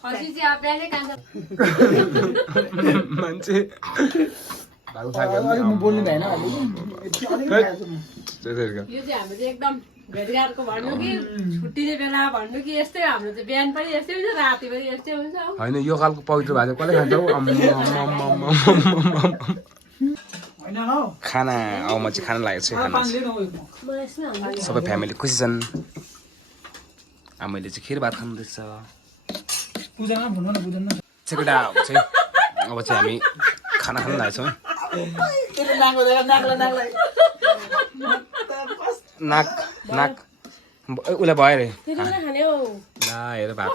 खसी चाहिँ अब बिहानै कान्छ मान्छे म बोल्नु भएन यो चाहिँ हाम्रो चाहिँ एकदम भेटघाटको भन्नु कि छुट्टिने बेला भन्नु कि यस्तै हाम्रो चाहिँ बिहान पनि यस्तै हुन्छ राति पनि यस्तै हुन्छ होइन यो खालको पवित्र भाजा कसले खान्छ हौ खाना अब म चाहिँ खाना लागेको छु खाना सबै फ्यामिली खुसी छन् आमैले चाहिँ खिर भात खानुहुँदैछ केटा चाहिँ अब चाहिँ हामी खाना खान लागेको छौँ नाक नाक उसलाई भयो अरे ला हेर भात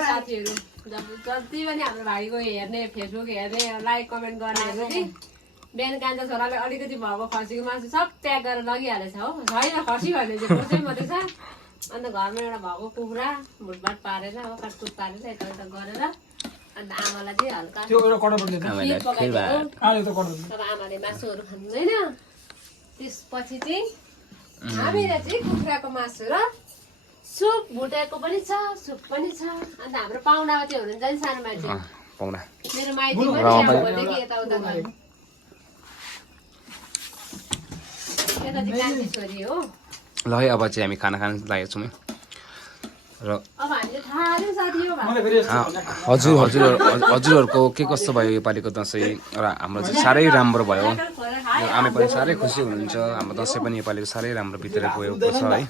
साथीहरू जति पनि हाम्रो भाइको हेर्ने फेसबुक हेर्ने लाइक कमेन्ट गर्नेहरू कि बिहान कान्छा छोराले अलिकति भएको खसीको मासु सब प्याक गरेर लगिहालेछ हो छैन खसी भन्ने चाहिँ खोर्सै मात्रै छ अन्त घरमा एउटा भएको कुखुरा भुटभाट पारेर हो काटकुट पारेर यता गरेर अन्त आमालाई चाहिँ हल्का तर आमाले मासुहरू खाँदैन त्यसपछि चाहिँ हामीले चाहिँ कुखुराको मासु र सुप भुटेको पनि छ सुप पनि छ अन्त हाम्रो पाहुनामा चाहिँ हुनुहुन्छ नि सानो मान्छे पाहुना मेरो माइती पनि यहाँदेखि यताउता गर्नु यता चाहिँ कान्छी छोरी हो ल है अब चाहिँ हामी खाना खान लागेको छौँ र अब हामीले थाहा नै साथी हो हजुरहरूको के कस्तो भयो योपालिको दसैँ र हाम्रो चाहिँ साह्रै राम्रो भयो आमै पनि साह्रै खुसी हुनुहुन्छ हाम्रो दसैँ पनि योपालिको साह्रै राम्रो बितेर गएको छ है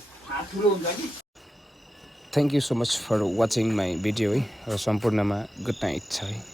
thank you so much for watching my video है र सम्पूर्णमा गुड नाइट छ है